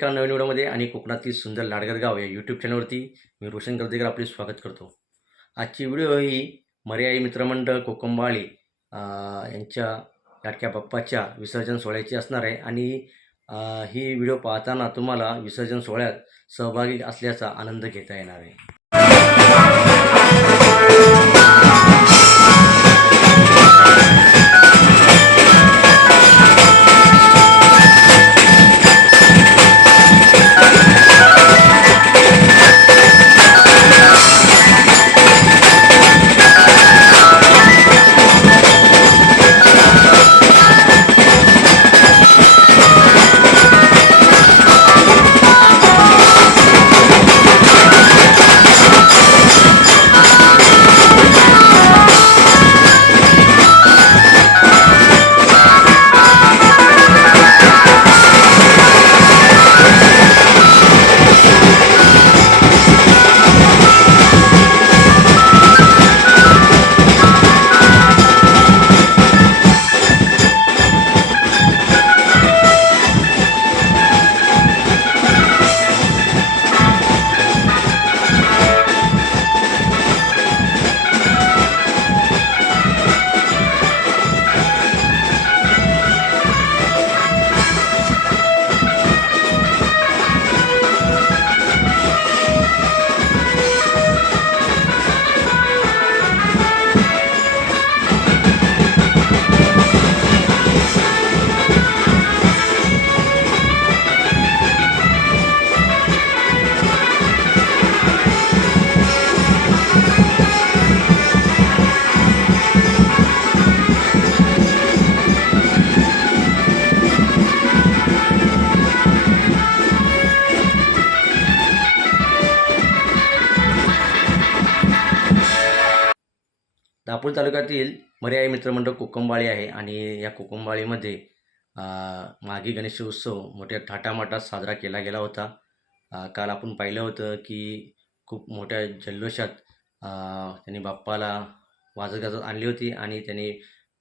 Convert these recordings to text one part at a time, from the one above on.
एका नवीन व्हिडिओमध्ये आणि कोकणातील सुंदर लाडगर गाव या यूट्यूब चॅनलवरती मी रोशन कर्देकर आपले स्वागत करतो. आजची व्हिडिओ ही मर्याई मित्रमंडळ कोकंबाळी यांच्या लाडक्या बाप्पाच्या विसर्जन सोहळ्याची असणार आहे आणि ही व्हिडिओ पाहताना तुम्हाला विसर्जन सोहळ्यात सहभागी असल्याचा आनंद घेता येणार आहे. दापोली तालुक्यातील मर्याई मित्रमंडळ कोकंबाळी आहे आणि या कोकंबाळीमध्ये माघी गणेश उत्सव मोठ्या थाटामाटात साजरा केला गेला होता. काल आपण पाहिलं होतं की खूप मोठ्या जल्लोषात त्यांनी बाप्पाला वाजत गाजत आणली होती आणि त्यांनी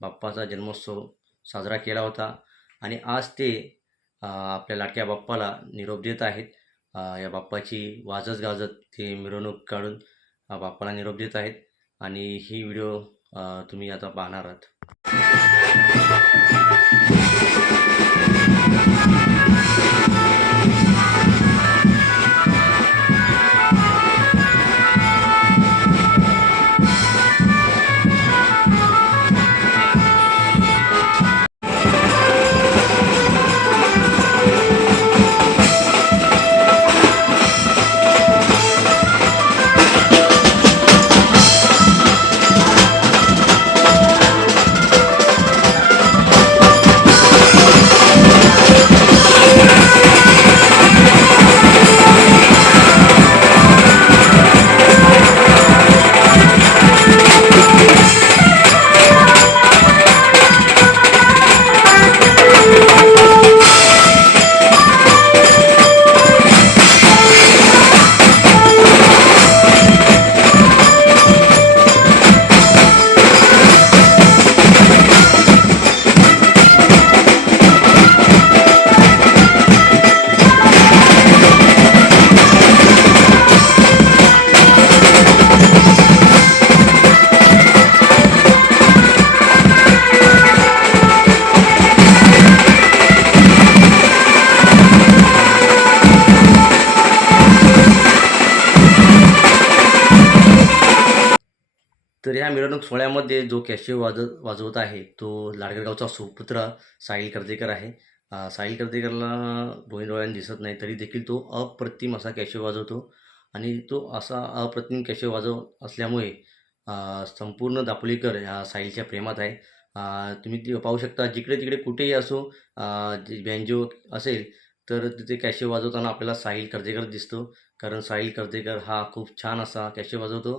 बाप्पाचा जन्मोत्सव साजरा केला होता आणि आज ते आपल्या लाडक्या बाप्पाला निरोप देत आहेत. या बाप्पाची वाजत गाजत ते मिरवणूक काढून बाप्पाला निरोप देत आहेत आणि ही व्हिडिओ तुम्ही आता पाहणार आहात. तर ह्या मिरवणूक सोहळ्यामध्ये जो कॅशिओ वाजवत आहे तो लाडगरगावचा सुपुत्र साहिल कर्देकर आहे. साहिल कर्देकरला डोळ्यांनी दिसत नाही तरी देखील तो अप्रतिम असा कॅशिओ वाजवतो आणि तो असा अप्रतिम कॅशिओ वाजवत असल्यामुळे संपूर्ण दापोलीकर ह्या साहिलच्या प्रेमात आहे. तुम्ही ते पाहू शकता जिकडे तिकडे कुठेही असो बँजो असेल तर तिथे कॅशिओ वाजवताना आपल्याला साहिल कर्देकर दिसतो, कारण साहिल कर्देकर हा खूप छान असा कॅशिओ वाजवतो.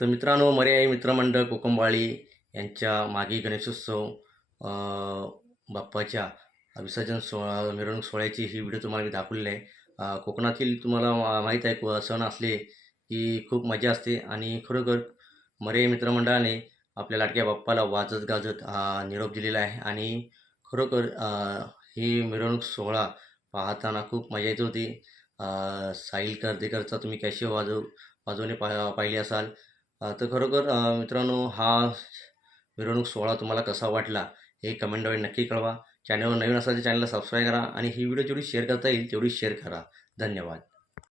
तर मित्रांनो, मर्याई मित्रमंडळ कोकमवाडी यांच्या मागी गणेशोत्सव अ, बाप्पाच्या विसर्जन सोहळा मिरवणूक सोहळ्याची ही व्हिडिओ तुम्हाला मी दाखवलेली आहे. कोकणातील तुम्हाला माहीत आहे सण असले की खूप मजा असते आणि खरोखर मर्याई मित्रमंडळाने आपल्या लाडक्या बाप्पाला वाजत गाजत निरोप दिलेला आहे आणि खरोखर ही मिरवणूक सोहळा पाहताना खूप मजा येत होती. साहिल कर्देकरचा तुम्ही कॅशिओ वाजवणे पाहिली असाल. तर खरोखर मित्रांनो, हा मिरवणूक सोहळा तुम्हाला कसा वाटला हे कमेंटद्वारे नक्की कळवा. चॅनलवर नवीन असाल तर चॅनलला सबस्क्राईब करा आणि ही व्हिडिओ जेवढी शेअर करता येईल तेवढी शेअर करा. धन्यवाद.